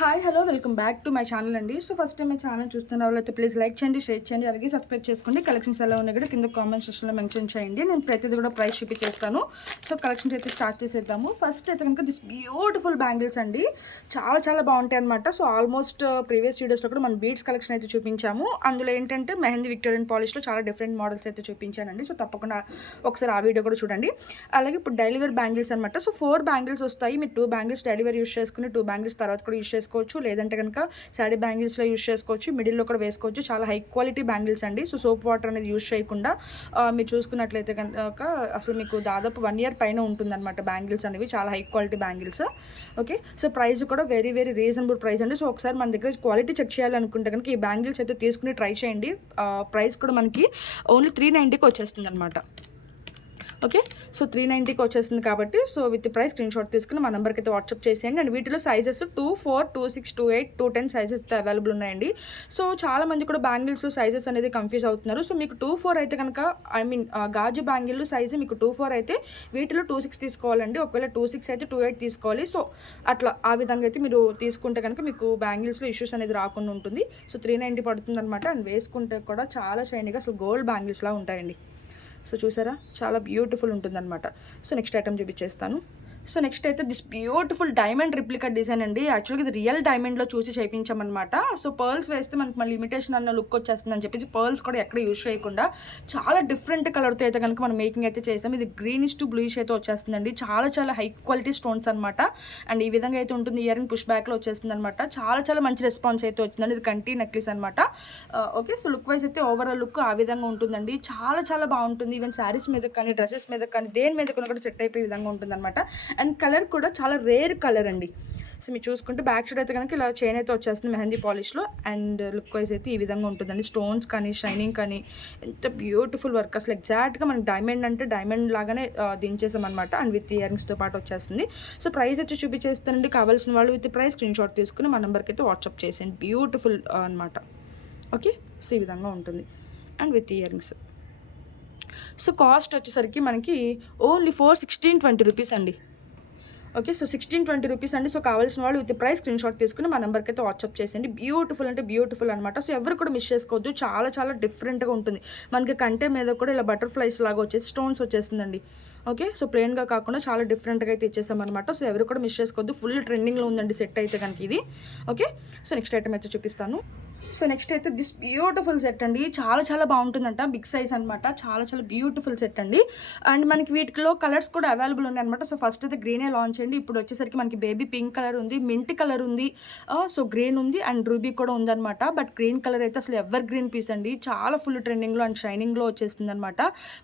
Hi hello welcome back to my channel అండి. So first time my channel చూస్తున్న వాళ్ళైతే please like చేయండి, share చేయండి, అలాగే సబ్స్క్రైబ్ చేసుకోండి. కలెక్షన్స్ ఎలా ఉన్నాయి కూడా కింద కామెంట్ సెక్షన్లో మెన్షన్ చేయండి. నేను ప్రతిదీ కూడా ప్రైస్ చూపించేస్తాను. సో కలెక్షన్స్ అయితే స్టార్ట్ చేసేద్దాము. ఫస్ట్ అయితే కనుక దిస్ బ్యూటిఫుల్ బ్యాంగిల్స్ అండి, చాలా బాగుంటాయి అనమాట. సో ఆల్మోస్ట్ ప్రీవియస్ వీడియోస్లో కూడా మనం బీడ్స్ కలెక్షన్ అయితే చూపించాము. అందులో ఏంటంటే మెహందీ విక్టోరియన్ పాలిష్లో చాలా డిఫరెంట్ మోడల్స్ అయితే చూపించానండి. సో తప్పకుండా ఒకసారి ఆ వీడియో కూడా చూడండి. అలాగే ఇప్పుడు డైలీ వేర్ బ్యాంగిల్స్ అనమాట. సో 4 బ్యాంగిల్స్ వస్తాయి. మీరు 2 బ్యాంగిల్స్ డైలీ వేర్ యూస్ చేసుకుని 2 బ్యాంగిల్స్ తర్వాత కూడా యూస్ చేసుకోవచ్చు. లేదంటే కనుక శారీ బ్యాంగిల్స్లో యూస్ చేసుకోవచ్చు, మిడిల్లో కూడా వేసుకోవచ్చు. చాలా హై క్వాలిటీ బ్యాంగిల్స్ అండి. సో సోప్ వాటర్ అనేది యూస్ చేయకుండా మీరు చూసుకున్నట్లయితే కనుక అసలు మీకు దాదాపు 1 ఇయర్ పైన ఉంటుందన్నమాట బ్యాంగిల్స్ అనేవి. చాలా high quality bangles. Okay, so price కూడా వెరీ రీజనబుల్ ప్రైస్ అండి. సో ఒకసారి మన దగ్గర క్వాలిటీ చెక్ చేయాలనుకుంటే కనుక ఈ బ్యాంగిల్స్ అయితే తీసుకుని ట్రై చేయండి. ప్రైస్ కూడా మనకి ఓన్లీ 390కి వచ్చేస్తుంది అనమాట. ఓకే, సో 390కి వచ్చేస్తుంది కాబట్టి so with price screen shot తీసుకుని మా నెంబర్కి అయితే వాట్సాప్ చేసేయండి. అండ్ వీటిలో సైజెస్ 2, 4, 2, 6, 2, 8, 2, 10 సైజెస్ అయితే అవైలబుల్ ఉన్నాయండి. సో చాలా మంది కూడా బ్యాంగిల్స్లో సైజెస్ అనేది కన్ఫ్యూజ్ అవుతున్నారు. సో మీకు 2, 4 అయితే కనుక గాజు బ్యాంగిల్ సైజు మీకు 2, 4 అయితే వీటిలో 2, 6 తీసుకోవాలండి. ఒకవేళ 2, 6 అయితే 2, 8 తీసుకోవాలి. సో అట్లా ఆ విధంగా అయితే మీరు తీసుకుంటే కనుక మీకు బ్యాంగిల్స్లో ఇష్యూస్ అనేది రాకుండా ఉంటుంది. సో 390 పడుతుంది అనమాట. అండ్ వేసుకుంటే కూడా చాలా షైనీగా అసలు గోల్డ్ బ్యాంగిల్స్లా ఉంటాయండి. సో చూసారా, చాలా బ్యూటిఫుల్ ఉంటుందన్నమాట. సో నెక్స్ట్ ఐటమ్ చూపించేస్తాను. సో నెక్స్ట్ అయితే this beautiful diamond replica design అండి. యాక్చువల్గా ఇది రియల్ డైమండ్లో చూసి చేయించామన్నమాట. సో పర్ల్స్ వేస్తే మనకి మళ్ళీ లిమిటేషన్ అన్న లుక్ వచ్చేస్తుంది అని చెప్పేసి పర్ల్స్ కూడా ఎక్కడ యూజ్ చేయకుండా చాలా డిఫరెంట్ కలర్తో అయితే కనుక మనం మేకింగ్ అయితే చేస్తాం. ఇది గ్రీనిష్ టు బ్లూయిష్ అయితే వచ్చేస్తుందండి. చాలా హై క్వాలిటీ స్టోన్స్ అనమాట. అండ్ ఈ విధంగా అయితే ఉంటుంది. ఇయర్ రింగ్ పుష్ బ్యాక్లో వచ్చేస్తుంది అనమాట. చాలా మంచి రెస్పాన్స్ అయితే వచ్చిందండి. ఇది కంటి నెక్లెస్ అనమాట. ఓకే, సో లుక్ వైజ్ అయితే ఓవరాల్ లుక్ ఆ విధంగా ఉంటుందండి. చాలా బాగుంటుంది. ఈవెన్ శారీస్ మీద కానీ డ్రెస్సెస్ మీద కానీ దేని మీద కూడా సెట్ అయిపోయే విధంగా ఉంటుంది అనమాట. అండ్ కలర్ కూడా చాలా రేర్ కలర్ అండి. సో మీరు చూసుకుంటే బ్యాక్ సైడ్ అయితే కనుక ఇలా చైన్ అయితే వచ్చేస్తుంది మెహందీ పాలిష్లో. అండ్ లుక్ వైజ్ అయితే ఈ విధంగా ఉంటుందండి. స్టోన్స్ కానీ షైనింగ్ కానీ ఎంత బ్యూటిఫుల్ వర్క్ అసలు ఎగ్జాక్ట్గా మనకి డైమండ్ అంటే డైమండ్ లాగానే దించేసాం అనమాట. అండ్ విత్ ఇయర్ రింగ్స్తో పాటు వచ్చేస్తుంది. సో ప్రైస్ అయితే చూపించేస్తానండి. కావాల్సిన వాళ్ళు విత్ ప్రైస్ స్క్రీన్ షాట్ తీసుకుని మా నెంబర్కి అయితే వాట్సాప్ చేసేయండి. బ్యూటిఫుల్ అనమాట. ఓకే, సో ఈ విధంగా ఉంటుంది. And with ear rings. So cost వచ్చేసరికి మనకి ఓన్లీ 41620 రూపీస్ అండి. ఓకే, సో 1620 రూపీస్ అండి. సో కావాల్సిన వాళ్ళు విత్ ప్రైస్ స్క్రీన్ షాట్ తీసుకుని మా నెంబర్కి అయితే వాట్సాప్ చేసేయండి. బ్యూటిఫుల్ అంటే బ్యూటిఫుల్ అనమాట. సో ఎవరు కూడా మిస్ చేసుకోవద్దు. చాలా డిఫరెంట్గా ఉంటుంది. మనకి కంటే మీద కూడా ఇలా బటర్ఫ్లైస్ లాగా వచ్చేసి స్టోన్స్ వచ్చేస్తుందండి. ఓకే, సో ప్లెయిన్గా కాకుండా చాలా డిఫరెంట్గా అయితే ఇచ్చేసామన్నమాట. సో ఎవరు కూడా మిస్ చేసుకోవద్దు. ఫుల్ ట్రెండింగ్లో ఉందండి సెట్ అయితే కనుక ఇది. ఓకే, సో నెక్స్ట్ ఐటమ్ అయితే చూపిస్తాను. సో నెక్స్ట్ అయితే దిస్ బ్యూటిఫుల్ సెట్ అండి. చాలా బాగుంటుందంట. బిగ్ సైజ్ అనమాట. చాలా బ్యూటిఫుల్ సెట్ అండి. అండ్ మనకి వీటిలో కలర్స్ కూడా అవైలబుల్ ఉన్నాయి అనమాట. సో ఫస్ట్ అయితే గ్రీనే లాంచ్ అయ్యింది. ఇప్పుడు వచ్చేసరికి మనకి బేబీ పింక్ కలర్ ఉంది, మింట్ కలర్ ఉంది, సో గ్రీన్ ఉంది అండ్ రూబీ కూడా ఉందన్నమాట. బట్ గ్రీన్ కలర్ అయితే అసలు ఎవర్ గ్రీన్ పీస్ అండి. చాలా ఫుల్ ట్రెండింగ్లో అండ్ షైనింగ్లో వచ్చేస్తుంది అనమాట.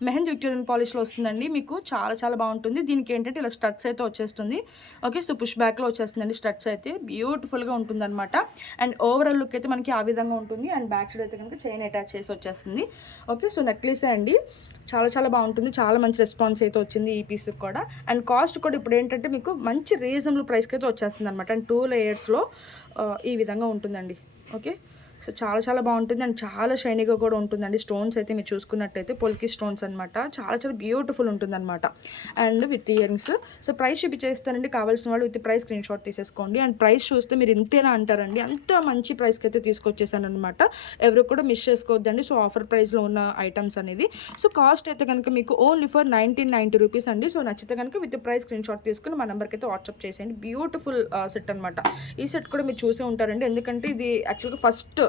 మెహందీ విక్టోరియన్ పాలిష్లో వస్తుందండి. మీకు చాలా బాగుంటుంది. దీనికి ఏంటంటే ఇలా స్టడ్స్ అయితే వచ్చేస్తుంది. ఓకే, సో పుష్ బ్యాక్లో వచ్చేస్తుందండి. స్టడ్స్ అయితే బ్యూటిఫుల్గా ఉంటుంది అనమాట. అండ్ ఓవరాల్ లుక్ అయితే మనకి ఆ విధంగా ఉంటుంది. అండ్ బ్యాక్ సైడ్ అయితే కనుక చైన్ అటాచ్ చేసి వచ్చేస్తుంది. ఓకే, సో నెక్లెస్ అండి. చాలా బాగుంటుంది. చాలా మంచి రెస్పాన్స్ అయితే వచ్చింది ఈ పీస్కి కూడా. అండ్ కాస్ట్ కూడా ఇప్పుడు ఏంటంటే మీకు మంచి రీజనబుల్ ప్రైస్కి అయితే వచ్చేస్తుంది అనమాట. అండ్ 2 లేయర్స్లో ఈ విధంగా ఉంటుందండి. ఓకే, సో చాలా బాగుంటుంది. అండ్ చాలా షైనీగా కూడా ఉంటుందండి. స్టోన్స్ అయితే మీరు చూసుకున్నట్టయితే పొల్కి స్టోన్స్ అనమాట. చాలా బ్యూటిఫుల్ ఉంటుందన్నమాట. And with ear rings. So price చూపించేస్తానండి. కావాల్సిన వాళ్ళు విత్ ప్రైస్ స్క్రీన్ షాట్ తీసేసుకోండి. అండ్ ప్రైస్ చూస్తే మీరు ఇంతేనా అంటారండి. అంత మంచి ప్రైస్కి అయితే తీసుకొచ్చేసాను అనమాట. ఎవరు కూడా మిస్ చేసుకోవద్దండి. సో ఆఫర్ ప్రైస్లో ఉన్న ఐటమ్స్ అనేది. సో కాస్ట్ అయితే కనుక మీకు ఓన్లీ ఫర్ 1990 రూపీస్ అండి. సో నచ్చితే కనుక విత్ ప్రైస్ స్క్రీన్ షాట్ తీసుకుని మా నెంబర్కి అయితే వాట్సాప్ చేసేయండి. బ్యూటిఫుల్ సెట్ అనమాట. ఈ సెట్ కూడా మీరు చూసే ఉంటారండి. ఎందుకంటే ఇది యాక్చువల్గా ఫస్ట్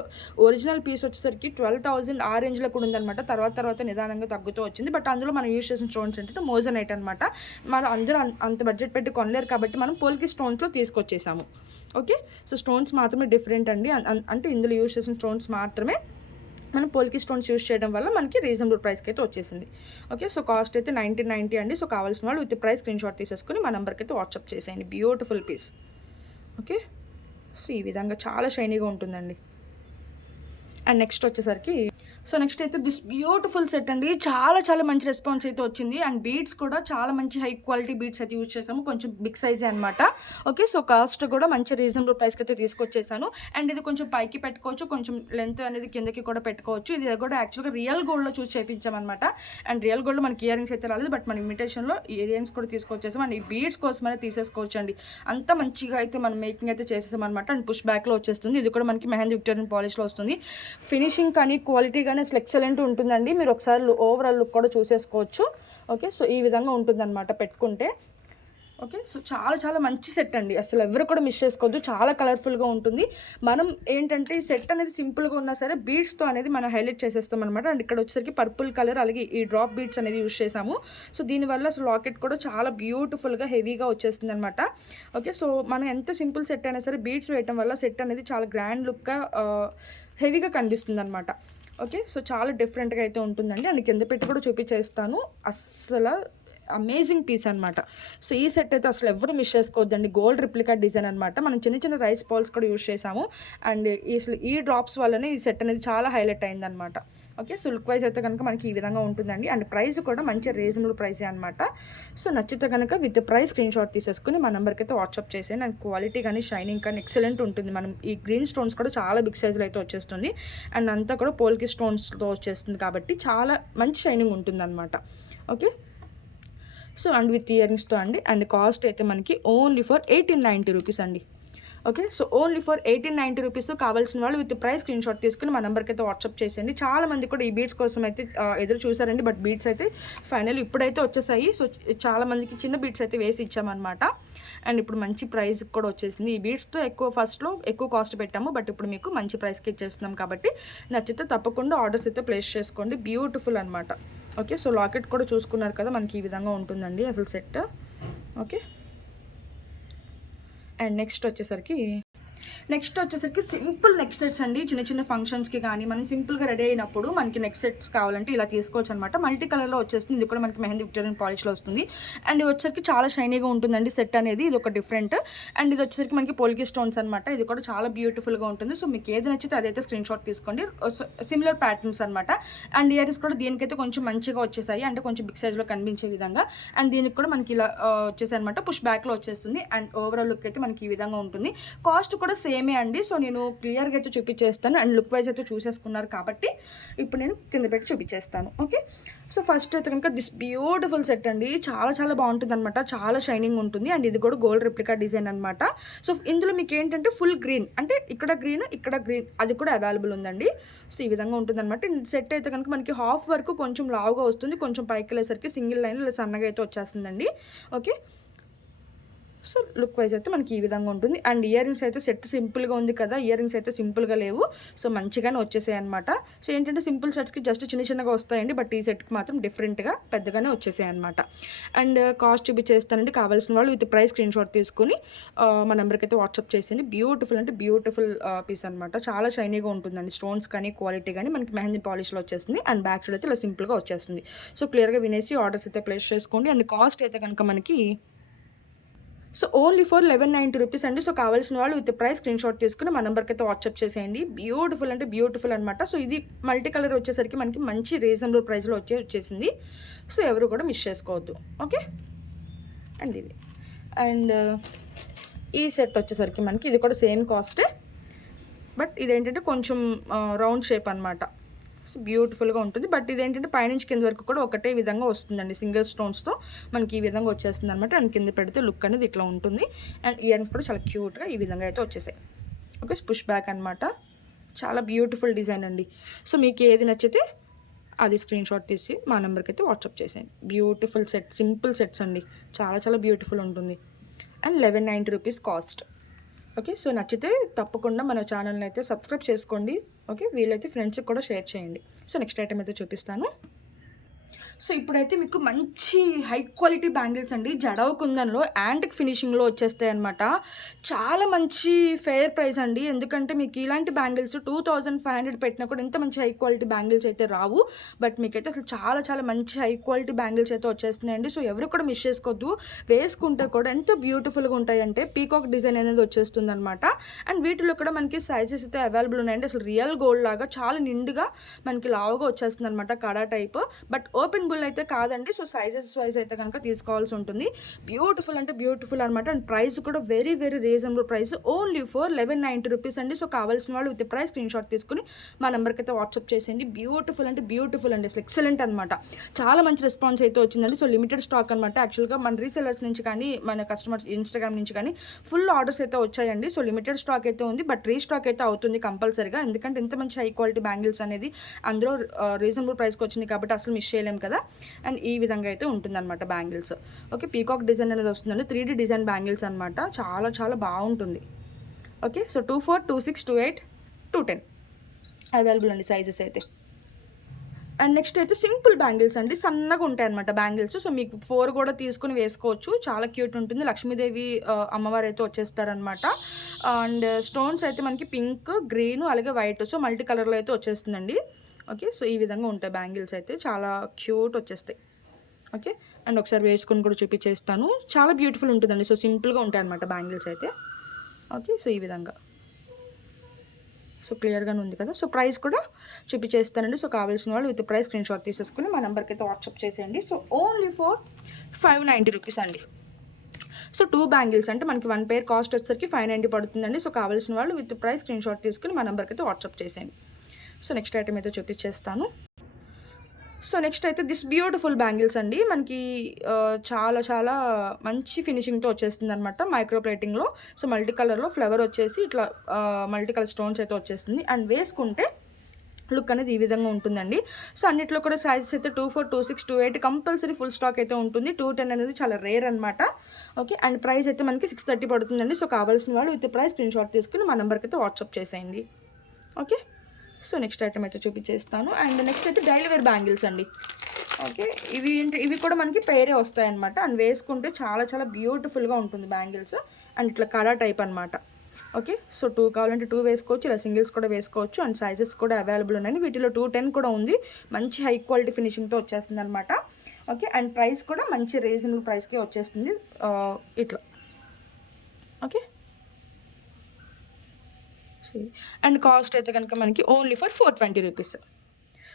ఒరిజినల్ పీస్ వచ్చేసరికి 12,000 ఆ రేంజ్లో కూడా ఉందన్నమాట. తర్వాత నిదానంగా తగ్గుతూ వచ్చింది. బట్ అందులో మనం యూజ్ చేసిన స్టోన్స్ ఏంటంటే మోజనైట్ అనమాట. మనం అందరూ అంత బడ్జెట్ పెట్టి కొనలేరు కాబట్టి మనం పోల్కి స్టోన్స్లో తీసుకొచ్చేసాము. ఓకే, సో స్టోన్స్ మాత్రమే డిఫరెంట్ అండి. అంటే ఇందులో యూజ్ చేసిన స్టోన్స్ మాత్రమే మనం పోల్కి స్టోన్స్ యూజ్ చేయడం వల్ల మనకి రీజనబుల్ ప్రైస్కి అయితే వచ్చేసింది. ఓకే, సో కాస్ట్ అయితే 1990 అండి. సో కావాల్సిన వాళ్ళు విత్ ప్రైస్ స్క్రీన్ షాట్ తీసేసుకుని మా నెంబర్కి అయితే వాట్సాప్ చేసేయండి. Beautiful piece. ఓకే, సో ఈ విధంగా చాలా షైనీగా ఉంటుందండి. అండ్ నెక్స్ట్ వచ్చేసరికి సో నెక్స్ట్ అయితే దిస్ బ్యూటిఫుల్ సెట్ అండి. చాలా చాలా మంచి రెస్పాన్స్ అయితే వచ్చింది. అండ్ బీడ్స్ కూడా చాలా మంచి హై క్వాలిటీ బీడ్స్ అయితే యూజ్ చేసాము. కొంచెం బిగ్ సైజే అనమాట. ఓకే, సో కాస్ట్ కూడా మంచి రీజనబుల్ ప్రైస్కి అయితే తీసుకొచ్చేసాను. అండ్ ఇది కొంచెం పైకి పెట్టుకోవచ్చు, కొంచెం లెంత్ అనేది కిందకి కూడా పెట్టుకోవచ్చు. ఇది కూడా యాక్చువల్గా రియల్ గోల్డ్లో చూసి చేయించామన్నమాట. అండ్ రియల్ గోల్డ్లో మనకి ఇయర్ రింగ్స్ అయితే రాలేదు, బట్ మన ఇమిటేషన్లో ఇయర్ రింగ్స్ కూడా తీసుకొచ్చేసాం. అండ్ ఈ బీడ్స్ కోసమైనా తీసేసుకోవచ్చు అండి. అంత మంచిగా అయితే మనం మేకింగ్ అయితే చేసేసాం అనమాట. అండ్ పుష్ బ్యాక్లో వచ్చేస్తుంది. ఇది కూడా మనకి మెహందీ విక్టోరియన్ పాలిష్లో వస్తుంది. ఫినిషింగ్ కానీ క్వాలిటీ కానీ అసలు ఎక్సలెంట్ ఉంటుందండి. మీరు ఒకసారి ఓవరాల్ లుక్ కూడా చూసేసుకోవచ్చు. ఓకే, సో ఈ విధంగా ఉంటుందన్నమాట పెట్టుకుంటే. ఓకే, సో చాలా చాలా మంచి సెట్ అండి. అసలు ఎవరు కూడా మిస్ చేసుకోవద్దు. చాలా కలర్ఫుల్గా ఉంటుంది. మనం ఏంటంటే ఈ సెట్ అనేది సింపుల్గా ఉన్నా సరే బీడ్స్తో అనేది మనం హైలైట్ చేసేస్తాం అనమాట. అండ్ ఇక్కడ వచ్చేసరికి పర్పుల్ కలర్ అలాగే ఈ డ్రాప్ బీడ్స్ అనేది యూజ్ చేసాము. సో దీనివల్ల అసలు లాకెట్ కూడా చాలా బ్యూటిఫుల్గా హెవీగా వచ్చేస్తుంది అనమాట. ఓకే, సో మనం ఎంత సింపుల్ సెట్ అయినా సరే బీడ్స్ వేయటం వల్ల సెట్ అనేది చాలా గ్రాండ్ లుక్గా హెవీగా కనిపిస్తుంది అనమాట. ఓకే, సో చాలా డిఫరెంట్గా అయితే ఉంటుందండి. అండ్ కింద పెట్టి కూడా చూపించేస్తాను. అస్సలు అమేజింగ్ పీస్ అనమాట. సో ఈ సెట్ అయితే అసలు ఎవరు మిస్ చేసుకోవద్దండి. గోల్డ్ రిప్లికా డిజైన్ అనమాట. మనం చిన్న చిన్న రైస్ బాల్స్ కూడా యూజ్ చేసాము. అండ్ ఈ డ్రాప్స్ వల్లనే ఈ సెట్ అనేది చాలా హైలైట్ అయిందనమాట. ఓకే, సో లుక్ వైజ్ అయితే కనుక మనకి ఈ విధంగా ఉంటుందండి. అండ్ ప్రైస్ కూడా మంచి రీజనబుల్ ప్రైసే అనమాట. సో నచ్చితే కనుక విత్ ప్రైస్ స్క్రీన్ షాట్ తీసేసుకుని మా నెంబర్కి అయితే వాట్సాప్ చేసేయండి. అండ్ క్వాలిటీ కానీ షైనింగ్ కానీ ఎక్సలెంట్ ఉంటుంది. మనం ఈ గ్రీన్ స్టోన్స్ కూడా చాలా బిగ్ సైజులో అయితే వచ్చేస్తుంది. అండ్ అంతా కూడా పోల్కి స్టోన్స్తో వచ్చేస్తుంది కాబట్టి చాలా మంచి షైనింగ్ ఉంటుంది అనమాట. Okay, so and with ear రింగ్స్తో అండి. అండ్ కాస్ట్ అయితే మనకి ఓన్లీ ఫర్ 1890 రూపీస్ అండి. Okay, so only for 1890 rupees. కావాల్సిన వాళ్ళు విత్ ప్రైస్ స్క్రీన్ షాట్ తీసుకుని మా నెంబర్కి అయితే వాట్సాప్ చేసేయండి. చాలా మంది కూడా ఈ బీడ్స్ కోసం అయితే ఎదురు చూసారండి, బట్ బీడ్స్ అయితే ఫైనల్ ఇప్పుడైతే వచ్చేసాయి. సో చాలా మందికి చిన్న బీడ్స్ అయితే వేసి ఇచ్చామన్నమాట. అండ్ ఇప్పుడు మంచి ప్రైస్ కూడా వచ్చేసింది. ఈ బీడ్స్తో ఫస్ట్లో ఎక్కువ కాస్ట్ పెట్టాము, బట్ ఇప్పుడు మీకు మంచి ప్రైస్కి ఇచ్చేస్తున్నాం కాబట్టి నచ్చితే తప్పకుండా ఆర్డర్స్ అయితే ప్లేస్ చేసుకోండి. బ్యూటిఫుల్ అనమాట. ఓకే, సో లాకెట్ కూడా చూసుకున్నారు కదా, మనకి ఈ విధంగా ఉంటుందండి అసలు సెట్. ఓకే, అండ్ నెక్స్ట్ వచ్చేసరికి సింపుల్ నెక్ సెట్స్ అండి. చిన్న చిన్న ఫంక్షన్స్కి కానీ మనం సింపుల్గా రెడీ అయినప్పుడు మనకి నెక్ సెట్స్ కావాలంటే ఇలా తీసుకోవచ్చు అనమాట. మల్టీ కలర్లో వచ్చేస్తుంది. ఇది కూడా మనకి మెహందీ విక్టోరియన్ పాలిష్లో వస్తుంది. అండ్ ఇది వచ్చేసరికి చాలా షైనీగా ఉంటుందండి సెట్ అనేది. ఇది ఒక డిఫరెంట్. అండ్ ఇది వచ్చేసరికి మనకి పోల్కి స్టోన్స్ అనమాట. ఇది కూడా చాలా బ్యూటిఫుల్గా ఉంటుంది. సో మీకు ఏది నచ్చితే అదైతే స్క్రీన్ షాట్ తీసుకోండి. సిమిలర్ ప్యాటర్న్స్ అనమాట. అండ్ ఇయర్స్ కూడా దీనికైతే కొంచెం మంచిగా వచ్చేసాయి, అంటే కొంచెం బిగ్ సైజ్లో కనిపించే విధంగా. అండ్ దీనికి కూడా మనకి ఇలా వచ్చేసాయి అనమాట. పుష్ బ్యాక్లో వచ్చేస్తుంది. అండ్ ఓవరాల్ లుక్ అయితే మనకి ఈ విధంగా ఉంటుంది. కాస్ట్ కూడా సేమే అండి. సో నేను క్లియర్గా అయితే చూపించేస్తాను. అండ్ లుక్ వైజ్ అయితే చూసేసుకున్నారు కాబట్టి ఇప్పుడు నేను కింద పెట్టి చూపించేస్తాను. ఓకే, సో ఫస్ట్ అయితే కనుక దిస్ బ్యూటిఫుల్ సెట్ అండి. చాలా చాలా బాగుంటుంది అనమాట. చాలా షైనింగ్ ఉంటుంది. అండ్ ఇది కూడా గోల్డ్ రిప్లికా డిజైన్ అనమాట. సో ఇందులో మీకు ఏంటంటే ఫుల్ గ్రీన్, అంటే ఇక్కడ గ్రీన్ అది కూడా అవైలబుల్ ఉందండి. సో ఈ విధంగా ఉంటుంది అనమాట. సెట్ అయితే కనుక మనకి హాఫ్ వరకు కొంచెం లావుగా వస్తుంది, కొంచెం పైకి వెళ్ళేసరికి సింగిల్ లైన్ ఇలా సన్నగా అయితే వచ్చేస్తుందండి. ఓకే, సో లుక్ వైజ్ అయితే మనకి ఈ విధంగా ఉంటుంది. అండ్ ఇయర్ రింగ్స్ అయితే సెట్ సింపుల్గా ఉంది కదా, ఇయర్ రింగ్స్ అయితే సింపుల్గా లేవు. సో మంచిగానే వచ్చేసాయి అనమాట. సో ఏంటంటే సింపుల్ సెట్స్కి జస్ట్ చిన్నగా వస్తాయండి, బట్ ఈ సెట్కి మాత్రం డిఫరెంట్గా పెద్దగానే వచ్చేసాయి అనమాట. అండ్ కాస్ట్ చూపించేస్తానండి. కావాల్సిన వాళ్ళు విత్ ప్రైస్ స్క్రీన్ షాట్ తీసుకుని మా నెంబర్కి అయితే వాట్సాప్ చేసింది. బ్యూటిఫుల్ అంటే బ్యూటిఫుల్ పీస్ అనమాట. చాలా షైనీగా ఉంటుందండి. స్టోన్స్ కానీ క్వాలిటీ కానీ మనకి మెహందీ పాలిష్లో వచ్చేస్తుంది. అండ్ బ్యాక్ సైడ్ అయితే ఇలా సింపుల్గా వచ్చేస్తుంది. సో క్లియర్గా వినేసి ఆర్డర్స్ అయితే ప్లేస్ చేసుకోండి. అండ్ కాస్ట్ అయితే కనుక మనకి సో ఓన్లీ ఫర్ 1190 రూపీస్ అండి. సో కావాల్సిన వాళ్ళు విత్ ప్రైస్ స్క్రీన్ షాట్ తీసుకుని మా నెంబర్కి అయితే వాట్సాప్ చేసేయండి. బ్యూటిఫుల్ అంటే బ్యూటిఫుల్ అనమాట. సో ఇది మల్టీ కలర్ వచ్చేసరికి మనకి మంచి రీజనబుల్ ప్రైస్లో వచ్చేసింది. సో ఎవరు కూడా మిస్ చేసుకోవద్దు. ఓకే, అండ్ ఇది అండ్ ఈ సెట్ వచ్చేసరికి మనకి ఇది కూడా సేమ్ కాస్టే, బట్ ఇదేంటంటే కొంచెం రౌండ్ షేప్ అనమాట. సో బ్యూటిఫుల్గా ఉంటుంది. బట్ ఇదేంటంటే పైనుంచి కింద వరకు కూడా ఒకటే విధంగా వస్తుందండి. సింగిల్ స్టోన్స్తో మనకి ఈ విధంగా వచ్చేస్తుంది అనమాట. అండ్ కింద పెడితే లుక్ అనేది ఇట్లా ఉంటుంది. అండ్ ఇయర్స్ కూడా చాలా క్యూట్గా ఈ విధంగా అయితే వచ్చేసాయి. ఓకే, పుష్ బ్యాక్ అనమాట. చాలా బ్యూటిఫుల్ డిజైన్ అండి. సో మీకు ఏది నచ్చితే అది స్క్రీన్ షాట్ తీసి మా నెంబర్కి అయితే వాట్సాప్ చేసేయండి. బ్యూటిఫుల్ సెట్, సింపుల్ సెట్స్ అండి. చాలా చాలా బ్యూటిఫుల్ ఉంటుంది. And 1190 rupees cost. Okay, so నచ్చితే తప్పకుండా మన ఛానల్ని అయితే సబ్స్క్రైబ్ చేసుకోండి. ఓకే, వీలైతే ఫ్రెండ్స్కి కూడా షేర్ చేయండి. సో నెక్స్ట్ ఐటమ్ అయితే చూపిస్తాను. సో ఇప్పుడైతే మీకు మంచి హై క్వాలిటీ బ్యాంగిల్స్ అండి, జడవ కుందన్లో యాంటిక్ ఫినిషింగ్లో వచ్చేస్తాయి అనమాట. చాలా మంచి ఫెయిర్ ప్రైస్ అండి, ఎందుకంటే మీకు ఇలాంటి బ్యాంగిల్స్ 2500 పెట్టినా కూడా ఇంత మంచి హై క్వాలిటీ బ్యాంగిల్స్ అయితే రావు. బట్ మీకైతే అసలు చాలా చాలా మంచి హై క్వాలిటీ బ్యాంగిల్స్ అయితే వచ్చేస్తున్నాయండి. సో ఎవరు కూడా మిస్ చేసుకోవద్దు, వేసుకుంటే కూడా ఎంత బ్యూటిఫుల్గా ఉంటాయంటే పీకాక్ డిజైన్ అనేది వచ్చేస్తుంది అనమాట. అండ్ వీటిలో కూడా మనకి సైజెస్ అయితే అవైలబుల్ ఉన్నాయండి. అసలు రియల్ గోల్డ్ లాగా చాలా నిండుగా మనకి లావుగా వచ్చేస్తుంది అనమాట, కడా టైప్. బట్ ఓపెన్ బుల్ అయితే కాదండి. సో సైజెస్ వైజ్ అయితే కనుక తీసుకోవాల్సి ఉంటుంది. బ్యూటిఫుల్ అంటే బ్యూటిఫుల్ అనమాట. అండ్ ప్రైస్ కూడా very very reasonable price, only for 1190 rupees అండి. సో కావాల్సిన వాళ్ళు విత్ ప్రైస్ స్క్రీన్ షాట్ తీసుకుని మా నెంబర్కి అయితే వాట్సాప్ చేసేయండి. బ్యూటిఫుల్ అంటే బ్యూటిఫుల్ అండి, అసలు ఎక్సలెంట్ అనమాట. చాలా మంచి రెస్పాన్స్ అయితే వచ్చిందండి. సో లిమిటెడ్ స్టాక్ అనమాట. యాక్చువల్గా మన రీసెలర్స్ నుంచి కానీ మన కస్టమర్స్ ఇన్స్టాగ్రామ్ నుంచి కానీ ఫుల్ ఆర్డర్స్ అయితే వచ్చాయండి. సో లిమిటెడ్ స్టాక్ అయితే ఉంది, బట్ రీస్టాక్ అయితే అవుతుంది కంపల్సరీగా, ఎందుకంటే ఇంత మంచి హై క్వాలిటీ బ్యాంగిల్స్ అనేది అందులో రీజనబుల్ ప్రైస్కి వచ్చింది కాబట్టి అసలు మిస్ చేయలేము కదా. అండ్ ఈ విధంగా అయితే ఉంటుందన్నమాట బ్యాంగిల్స్. ఓకే, పీకాక్ డిజైన్ అనేది వస్తుందండి, 3D డిజైన్ బ్యాంగిల్స్ అనమాట. చాలా చాలా బాగుంటుంది. ఓకే, సో 24, 26, 28, 210 అవైలబుల్ అండి సైజెస్ అయితే. అండ్ నెక్స్ట్ అయితే సింపుల్ బ్యాంగిల్స్ అండి, సన్నగా ఉంటాయి అనమాట బ్యాంగిల్స్. సో మీకు 4 కూడా తీసుకుని వేసుకోవచ్చు, చాలా క్యూట్ ఉంటుంది. లక్ష్మీదేవి అమ్మవారు అయితే వచ్చేస్తారనమాట. అండ్ స్టోన్స్ అయితే మనకి పింక్, గ్రీన్ అలాగే వైట్, సో మల్టీ కలర్లో అయితే వచ్చేస్తుందండి. ఓకే, సో ఈ విధంగా ఉంటాయి బ్యాంగిల్స్ అయితే, చాలా క్యూట్ వచ్చేస్తాయి. ఓకే, అండ్ ఒకసారి వేసుకొని కూడా చూపించేస్తాను, చాలా బ్యూటిఫుల్ ఉంటుందండి. సో సింపుల్గా ఉంటాయి అనమాట బ్యాంగిల్స్ అయితే. ఓకే, సో ఈ విధంగా సో క్లియర్గానే ఉంది కదా. సో ప్రైస్ కూడా చూపించేస్తానండి. సో కావాల్సిన వాళ్ళు విత్ ప్రైస్ స్క్రీన్ షాట్ తీసేసుకుని మా నెంబర్కి అయితే వాట్సాప్ చేసేయండి. సో ఓన్లీ ఫర్ 590 రూపీస్ అండి. సో 2 బ్యాంగిల్స్ అంటే మనకి 1 పేర్ కాస్ట్ వచ్చేసరికి 590 పడుతుందండి. సో కావాల్సిన వాళ్ళు విత్ ప్రైస్ స్క్రీన్ షాట్ తీసుకుని మా నెంబర్కి అయితే వాట్సాప్ చేసేయండి. సో నెక్స్ట్ ఐటమ్ అయితే చూపించేస్తాను. సో నెక్స్ట్ అయితే దిస్ బ్యూటిఫుల్ బ్యాంగిల్స్ అండి, మనకి చాలా చాలా మంచి ఫినిషింగ్తో వచ్చేస్తుంది అనమాట, మైక్రో ప్లేటింగ్లో. సో మల్టీ కలర్లో ఫ్లవర్ వచ్చేసి ఇట్లా మల్టీ కలర్ స్టోన్స్ అయితే వచ్చేస్తుంది. అండ్ వేసుకుంటే లుక్ అనేది ఈ విధంగా ఉంటుందండి. సో అన్నిట్లో కూడా సైజెస్ అయితే 24, 26, 28 కంపల్సరీ ఫుల్ స్టాక్ అయితే ఉంటుంది. 210 అనేది చాలా రేర్ అనమాట. ఓకే, అండ్ ప్రైస్ అయితే మనకి 630 పడుతుందండి. సో కావాల్సిన వాళ్ళు విత్ ప్రైస్ స్క్రీన్ షాట్ తీసుకుని మా నెంబర్కి అయితే వాట్సాప్ చేసేయండి. ఓకే, సో నెక్స్ట్ ఐటమ్ అయితే చూపించేస్తాను. అండ్ నెక్స్ట్ అయితే డైలీ వేర్ బ్యాంగిల్స్ అండి. ఓకే, ఇవి కూడా మనకి పేరే వస్తాయి అనమాట. అండ్ వేసుకుంటే చాలా చాలా బ్యూటిఫుల్గా ఉంటుంది బ్యాంగిల్స్. అండ్ ఇట్లా కడా టైప్ అనమాట. ఓకే, సో 2 కావాలంటే 2 వేసుకోవచ్చు, ఇలా సింగిల్స్ కూడా వేసుకోవచ్చు. అండ్ సైజెస్ కూడా అవైలబుల్ ఉన్నాయి. వీటిలో 210 కూడా ఉంది, మంచి హై క్వాలిటీ ఫినిషింగ్తో వచ్చేస్తుంది అనమాట. ఓకే, అండ్ ప్రైస్ కూడా మంచి రీజనబుల్ ప్రైస్కే వచ్చేస్తుంది ఇట్లా. ఓకే, అండ్ కాస్ట్ అయితే కనుక మనకి ఓన్లీ ఫర్ 420 రూపీస్.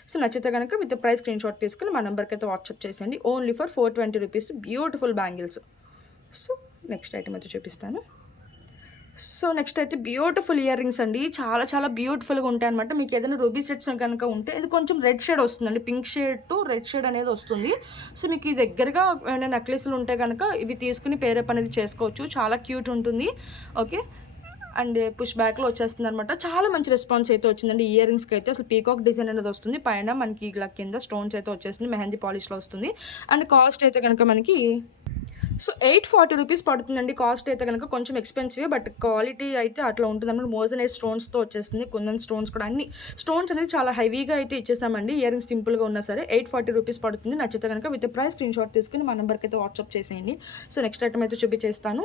సో నచ్చితే కనుక విత్ ప్రైస్ స్క్రీన్ షాట్ తీసుకుని మా నెంబర్కి అయితే వాట్సాప్ చేసేయండి. Only for 420 rupees beautiful bangles. So next item అయితే చూపిస్తాను. సో నెక్స్ట్ అయితే బ్యూటిఫుల్ ఇయర్ రింగ్స్ అండి, చాలా చాలా బ్యూటిఫుల్గా ఉంటాయి అనమాట. మీకు ఏదైనా రూబీ సెట్స్ కనుక ఉంటే ఇది కొంచెం రెడ్ షేడ్ వస్తుందండి, pink shade to red shade అనేది వస్తుంది. సో మీకు ఈ దగ్గరగా ఏమైనా నెక్లెస్లు ఉంటే కనుక ఇవి తీసుకుని పేరప్ అనేది చేసుకోవచ్చు, చాలా క్యూట్ ఉంటుంది. ఓకే, అండ్ పుష్ బ్యాక్లో వచ్చేస్తుంది అనమాట. చాలా మంచి రెస్పాన్స్ అయితే వచ్చిందండి ఇయర్ రింగ్స్కి అయితే. అసలు పీకాక్ డిజైన్ అనేది వస్తుంది, పైన మనకి ఇలా కింద స్టోన్స్ అయితే వచ్చేస్తుంది, మెహందీ పాలిష్లో వస్తుంది. అండ్ కాస్ట్ అయితే కనుక మనకి సో 840 రూపీస్ పడుతుందండి. కాస్ట్ అయితే కనుక కొంచెం ఎక్స్పెన్సివ్, బట్ క్వాలిటీ అయితే అట్లా ఉంటుంది అన్నమాట. మోజనైట్ స్టోన్స్తో వచ్చేస్తుంది, కుందన్ స్టోన్స్ కూడా, అన్ని స్టోన్స్ అనేది చాలా హెవీగా అయితే ఇచ్చేసామండి. ఇయర్ రింగ్స్ సింపుల్గా ఉన్నా సరే 840 రూపీస్ పడుతుంది. నచ్చితే కనుక విత్ ప్రైస్ స్క్రీన్ షాట్ తీసుకుని మా నెంబర్కి అయితే వాట్సాప్ చేసేయండి. సో నెక్స్ట్ ఐటమ్ అయితే చూపించేస్తాను.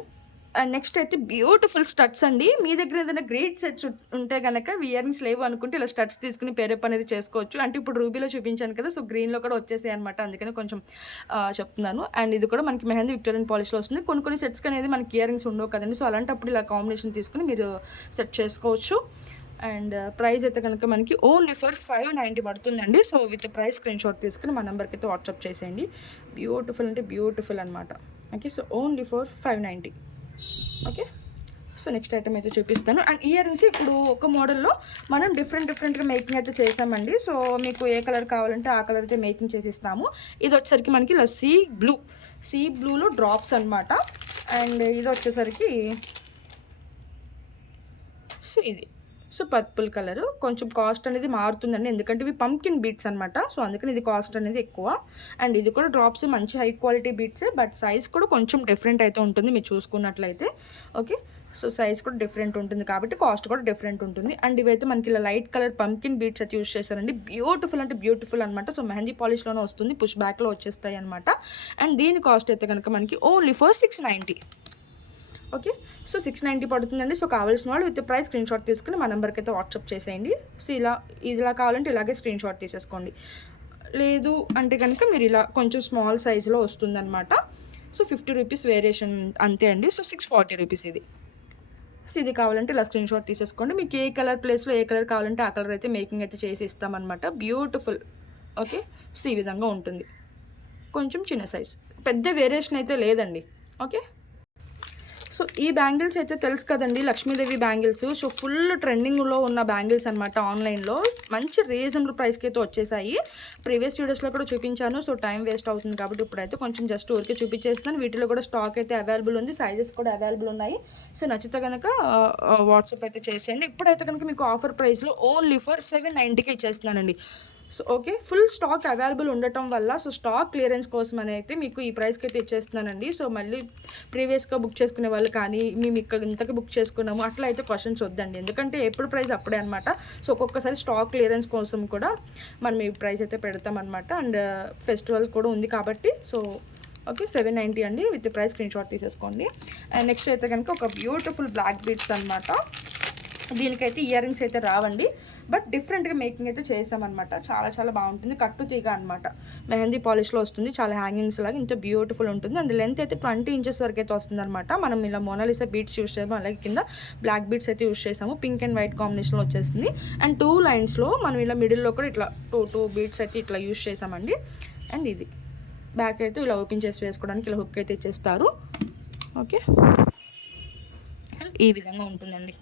అండ్ నెక్స్ట్ అయితే బ్యూటిఫుల్ స్టడ్స్ అండి. మీ దగ్గర ఏదైనా గ్రేట్ సెట్స్ ఉంటే కనుక ఇయర్ రింగ్స్ లేవు అనుకుంటే ఇలా స్టడ్స్ తీసుకుని పేరప్ అనేది చేసుకోవచ్చు. అంటే ఇప్పుడు రూబీలో చూపించాను కదా, సో గ్రీన్లో కూడా వచ్చేసాయి అనమాట, అందుకని కొంచెం చెప్తున్నాను. అండ్ ఇది కూడా మనకి మెహందీ విక్టోరియన్ పాలిష్లో వస్తుంది. కొన్ని సెట్స్కి అనేది మనకి ఇయర్ రింగ్స్ ఉండవు కదండి, సో అలాంటప్పుడు ఇలా కాంబినేషన్ తీసుకుని మీరు సెట్ చేసుకోవచ్చు. అండ్ ప్రైస్ అయితే కనుక మనకి ఓన్లీ ఫర్ 590 పడుతుందండి. So with price screen shot తీసుకుని మా నెంబర్కి అయితే వాట్సాప్ చేసేయండి. బ్యూటిఫుల్ అంటే బ్యూటిఫుల్ అనమాట. Okay, so only for 590. Okay, so next item అయితే చూపిస్తాను. అండ్ ఇయర్ రింగ్స్ ఇప్పుడు ఒక మోడల్లో మనం డిఫరెంట్గా మేకింగ్ అయితే చేస్తామండి. సో మీకు ఏ కలర్ కావాలంటే ఆ కలర్ అయితే మేకింగ్ చేసి ఇస్తాము. ఇది వచ్చేసరికి మనకి ఇలా సీ బ్లూలో డ్రాప్స్ అనమాట. అండ్ ఇది వచ్చేసరికి సో ఇది సో పర్పుల్ కలర్. కొంచెం కాస్ట్ అనేది మారుతుందండి, ఎందుకంటే ఇవి పంకిన్ బీట్స్ అనమాట. సో అందుకని ఇది కాస్ట్ అనేది ఎక్కువ. అండ్ ఇది కూడా డ్రాప్స్ మంచి హై క్వాలిటీ బీట్సే, బట్ సైజ్ కూడా కొంచెం డిఫరెంట్ అయితే ఉంటుంది మీరు చూసుకున్నట్లయితే. ఓకే, సో సైజ్ కూడా డిఫరెంట్ ఉంటుంది కాబట్టి కాస్ట్ కూడా డిఫరెంట్ ఉంటుంది. అండ్ ఇవైతే మనకి ఇలా లైట్ కలర్ పంకిన్ బీడ్స్ అయితే యూస్ చేశారండి. బ్యూటిఫుల్ అంటే బ్యూటిఫుల్ అనమాట. సో మెహందీ పాలిష్లోనే వస్తుంది, పుష్ బ్యాక్లో వచ్చేస్తాయి అనమాట. అండ్ దీని కాస్ట్ అయితే కనుక మనకి ఓన్లీ ఫర్ 690. ఓకే, సో 690 పడుతుందండి. సో కావాల్సిన వాళ్ళు విత్ ప్రైస్ స్క్రీన్ షాట్ తీసుకుని మా నెంబర్కి అయితే వాట్సాప్ చేసేయండి. సో ఇలా కావాలంటే ఇలాగే స్క్రీన్ షాట్ తీసేసుకోండి. లేదు అంటే కనుక మీరు ఇలా కొంచెం స్మాల్ సైజులో వస్తుందన్నమాట. సో 50 రూపీస్ వేరియేషన్ అంతే అండి. సో 640 రూపీస్ ఇది. సో ఇది కావాలంటే ఇలా స్క్రీన్ షాట్ తీసేసుకోండి. మీకు ఏ కలర్ ప్లేస్లో ఏ కలర్ కావాలంటే ఆ కలర్ అయితే మేకింగ్ అయితే చేసి ఇస్తామన్నమాట. బ్యూటిఫుల్. ఓకే, సో ఈ విధంగా ఉంటుంది. కొంచెం చిన్న సైజ్, పెద్ద వేరియేషన్ అయితే లేదండి. ఓకే, సో ఈ బ్యాంగిల్స్ అయితే తెలుసు కదండి, లక్ష్మీదేవి బ్యాంగిల్స్. సో ఫుల్ ట్రెండింగ్లో ఉన్న బ్యాంగిల్స్ అనమాట. ఆన్లైన్లో మంచి రీజనబుల్ ప్రైస్కి అయితే వచ్చేసాయి. ప్రీవియస్ వీడియోస్లో కూడా చూపించాను. సో టైం వేస్ట్ అవుతుంది కాబట్టి ఇప్పుడైతే కొంచెం జస్ట్ ఊరికే చూపించేస్తాను. వీటిలో కూడా స్టాక్ అయితే అవైలబుల్ ఉంది, సైజెస్ కూడా అవైలబుల్ ఉన్నాయి. సో నచ్చితే కనుక వాట్సాప్ అయితే చేసేయండి. ఇప్పుడైతే కనుక మీకు ఆఫర్ ప్రైస్లో ఓన్లీ ఫర్ 790కి ఇచ్చేస్తున్నానండి. So okay, full stock available ఉండటం వల్ల సో స్టాక్ క్లియరెన్స్ కోసం అయితే మీకు ఈ ప్రైస్కి అయితే ఇచ్చేస్తున్నానండి. సో మళ్ళీ ప్రీవియస్గా బుక్ చేసుకునే వాళ్ళు కానీ మేము ఇక్కడ ఇంతకు బుక్ చేసుకున్నాము అట్లా అయితే క్వశ్చన్స్ వద్దండి, ఎందుకంటే ఎప్పుడు ప్రైస్ అప్పుడే అనమాట. సో ఒక్కొక్కసారి స్టాక్ క్లియరెన్స్ కోసం కూడా మనం ఈ ప్రైస్ అయితే పెడతామన్నమాట. అండ్ ఫెస్టివల్ కూడా ఉంది కాబట్టి సో ఓకే 790 అండి. విత్ ప్రైస్ స్క్రీన్ షాట్ తీసేసుకోండి. అండ్ నెక్స్ట్ అయితే కనుక ఒక బ్యూటిఫుల్ బ్లాక్ బీడ్స్ అనమాట. దీనికైతే ఇయర్ రింగ్స్ అయితే రావండి, బట్ డిఫరెంట్గా మేకింగ్ అయితే చేస్తామన్నమాట. చాలా చాలా బాగుంటుంది. కట్టు తీగ అనమాట, మెహందీ పాలిష్లో వస్తుంది. చాలా హ్యాంగింగ్స్ లాగా ఇంత బ్యూటిఫుల్ ఉంటుంది. అండ్ లెంత్ అయితే 20 ఇంచెస్ వరకు అయితే వస్తుంది అనమాట. మనం ఇలా మోనాలిసా బీడ్స్ యూస్ చేసాము, అలాగే కింద బ్లాక్ బీడ్స్ అయితే యూస్ చేసాము. పింక్ అండ్ వైట్ కాంబినేషన్లో వచ్చేస్తుంది. అండ్ 2 లైన్స్లో మనం ఇలా మిడిల్లో కూడా ఇట్లా టూ బీడ్స్ అయితే ఇట్లా యూస్ చేసామండి. అండ్ ఇది బ్యాక్ అయితే ఇలా ఓపెన్ చేసి వేసుకోవడానికి ఇలా హుక్ అయితే ఇచ్చేస్తారు. ఓకే, అండ్ ఈ విధంగా ఉంటుందండి.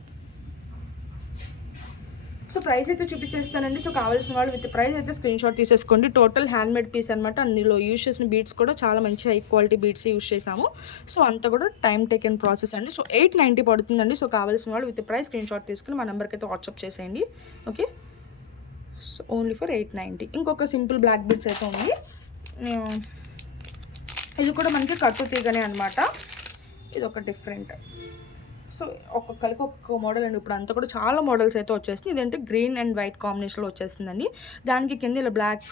సో ప్రైస్ అయితే చూపించేస్తానండి. సో కావాల్సిన వాళ్ళు విత్ ప్రైస్ అయితే స్క్రీన్ షాట్ తీసేసుకోండి. టోటల్ హ్యాండ్మేడ్ పీస్ అనమాట. అందులో యూస్ చేసిన బీడ్స్ కూడా చాలా మంచి హై క్వాలిటీ బీడ్స్ యూస్ చేసాము. సో అంతా కూడా టైం టేకెన్ ప్రాసెస్ అండి. సో 890 పడుతుందండి. సో కావాల్సిన వాళ్ళు విత్ ప్రైస్ స్క్రీన్ షాట్ తీసుకుని మా నెంబర్కి అయితే వాట్సాప్ చేసేయండి. Okay, so only for 890. ఇంకొక సింపుల్ బ్లాక్ బీడ్స్ అయితే ఉంది. ఇది కూడా మనకి కట్టు తీగనే అనమాట. ఇది ఒక డిఫరెంట్. సో ఒక్కొక్కరికి ఒక్కొక్క మోడల్ అండి. ఇప్పుడు అంతా కూడా చాలా మోడల్స్ అయితే వచ్చేస్తుంది. ఇదంటే గ్రీన్ అండ్ వైట్ కాంబినేషన్లో వచ్చేస్తుందండి. దానికి కింద ఇలా బ్లాక్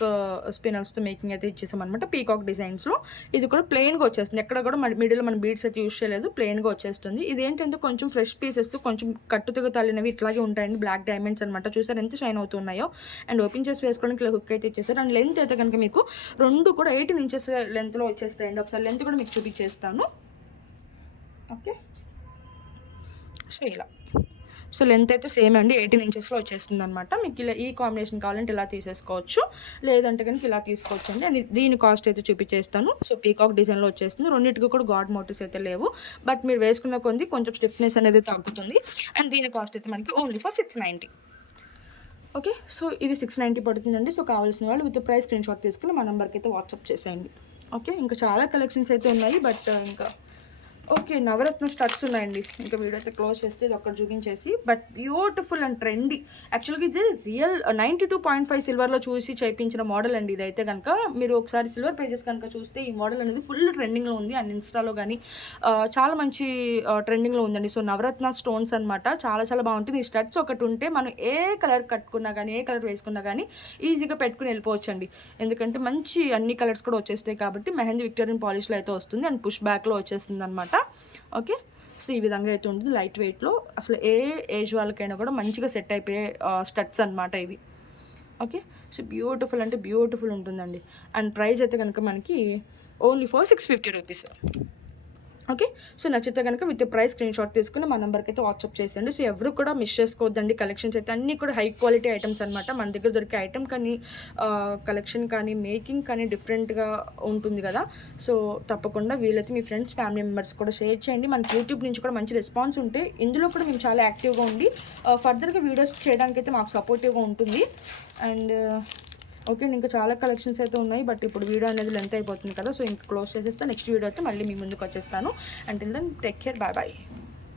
స్పినల్స్తో మేకింగ్ అయితే ఇచ్చేసామన్నమాట, పీకాక్ డిజైన్స్లో. ఇది కూడా ప్లెయిన్గా వచ్చేస్తుంది. ఎక్కడ కూడా మిడిల్లో మనం బీడ్స్ అయితే యూస్ చేయలేదు, ప్లెయిన్గా వచ్చేస్తుంది. ఇదేంటంటే కొంచెం ఫ్రెష్ పీసెస్, కొంచెం కట్టుతుగా తల్లినవి ఇట్లాగే ఉంటాయండి. బ్లాక్ డైమండ్స్ అనమాట. చూసారు ఎంత షైన్ అవుతున్నాయో. అండ్ ఓపెన్ చేసి వేసుకోవడానికి ఇలా హుక్ అయితే ఇచ్చేస్తారు. అండ్ లెంత్ అయితే కనుక మీకు 2 కూడా 18 ఇంచెస్ లెంత్లో వచ్చేస్తాయండి. ఒకసారి లెంత్ కూడా మీకు చూపించేస్తాను. ఓకే, సో ఇలా సో లెంత్ అయితే సేమ్ అండి, 18 ఇంచెస్లో వచ్చేస్తుంది అనమాట. మీకు ఇలా ఈ కాంబినేషన్ కావాలంటే ఇలా తీసేసుకోవచ్చు, లేదంటే కనుక ఇలా తీసుకోవచ్చు అండి. అండ్ దీని కాస్ట్ అయితే చూపించేస్తాను. సో పీకాక్ డిజైన్లో వచ్చేస్తుంది. రెండింటికి కూడా గాడ్ మోటివ్స్ అయితే లేవు, బట్ మీరు వేసుకున్న కొంది కొంచెం స్టిఫ్నెస్ అనేది తగ్గుతుంది. అండ్ దీని కాస్ట్ అయితే మనకి ఓన్లీ ఫర్ 690. ఓకే, సో ఇది 690 పడుతుందండి. సో కావాల్సిన వాళ్ళు విత్ ప్రైస్ స్క్రీన్ షాట్ తీసుకుని మా నెంబర్కి అయితే వాట్సాప్ చేసేయండి. ఓకే, ఇంకా చాలా కలెక్షన్స్ అయితే ఉన్నాయి, బట్ ఇంకా ఓకే నవరత్న స్టడ్స్ ఉన్నాయండి. ఇంకా వీడియో అయితే క్లోజ్ చేస్తే ఇది ఒక్కటి చూపించేసి, బట్ బ్యూటిఫుల్ అండ్ ట్రెండీ. యాక్చువల్గా ఇది రియల్ 92.5 సిల్వర్లో చూసి చేయించిన మోడల్ అండి. ఇదైతే కనుక మీరు ఒకసారి సిల్వర్ పేజెస్ కనుక చూస్తే ఈ మోడల్ అనేది ఫుల్ ట్రెండింగ్లో ఉంది. అండ్ ఇన్స్టాలో కానీ చాలా మంచి ట్రెండింగ్లో ఉందండి. సో నవరత్న స్టోన్స్ అనమాట. చాలా చాలా బాగుంటుంది. ఈ స్టడ్స్ ఒకటి ఉంటే మనం ఏ కలర్ కట్టుకున్నా కానీ ఏ కలర్ వేసుకున్నా కానీ ఈజీగా పెట్టుకుని వెళ్ళిపోవచ్చు అండి. ఎందుకంటే మంచి అన్ని కలర్స్ కూడా వచ్చేస్తాయి కాబట్టి. మెహందీ విక్టోరియన్ పాలిష్లో అయితే వస్తుంది అండ్ పుష్ బ్యాక్లో వచ్చేస్తుంది అనమాట. ఓకే, సో ఈ విధంగా అయితే ఉంటుంది. లైట్ వెయిట్లో అసలు ఏ ఏజ్ వాళ్ళకైనా కూడా మంచిగా సెట్ అయిపోయే స్టడ్స్ అనమాట ఇవి. ఓకే, సో బ్యూటిఫుల్ అంటే బ్యూటిఫుల్ ఉంటుందండి. అండ్ ప్రైస్ అయితే కనుక మనకి only for 650 rupees. Okay, so నచ్చితే కనుక విత్ ప్రైస్ స్క్రీన్ షాట్ తీసుకుని మా నెంబర్కి అయితే వాట్సాప్ చేసేయండి. సో ఎవరు కూడా మిస్ చేసుకోవద్దండి. కలెక్షన్స్ అయితే అన్నీ కూడా హై క్వాలిటీ ఐటమ్స్ అనమాట. మన దగ్గర దొరికే ఐటమ్ కానీ కలెక్షన్ కానీ మేకింగ్ కానీ డిఫరెంట్గా ఉంటుంది కదా. సో తప్పకుండా వీలైతే మీ ఫ్రెండ్స్ ఫ్యామిలీ మెంబర్స్ కూడా షేర్ చేయండి. మనకి యూట్యూబ్ నుంచి కూడా మంచి రెస్పాన్స్ ఉంటే ఇందులో కూడా మేము చాలా యాక్టివ్గా ఉండి ఫర్దర్గా వీడియోస్ చేయడానికి అయితే మాకు సపోర్టివ్గా ఉంటుంది. అండ్ ఓకే, ఇంకా చాలా కలెక్షన్స్ అయితే ఉన్నాయి, బట్ ఇప్పుడు వీడియో అనేది లెంత్ అయిపోతుంది కదా. సో ఇంకా క్లోజ్ చేసేస్తే నెక్స్ట్ వీడియో అయితే మళ్ళీ మీ ముందుకు వచ్చేస్తాను. Until then take care, bye bye.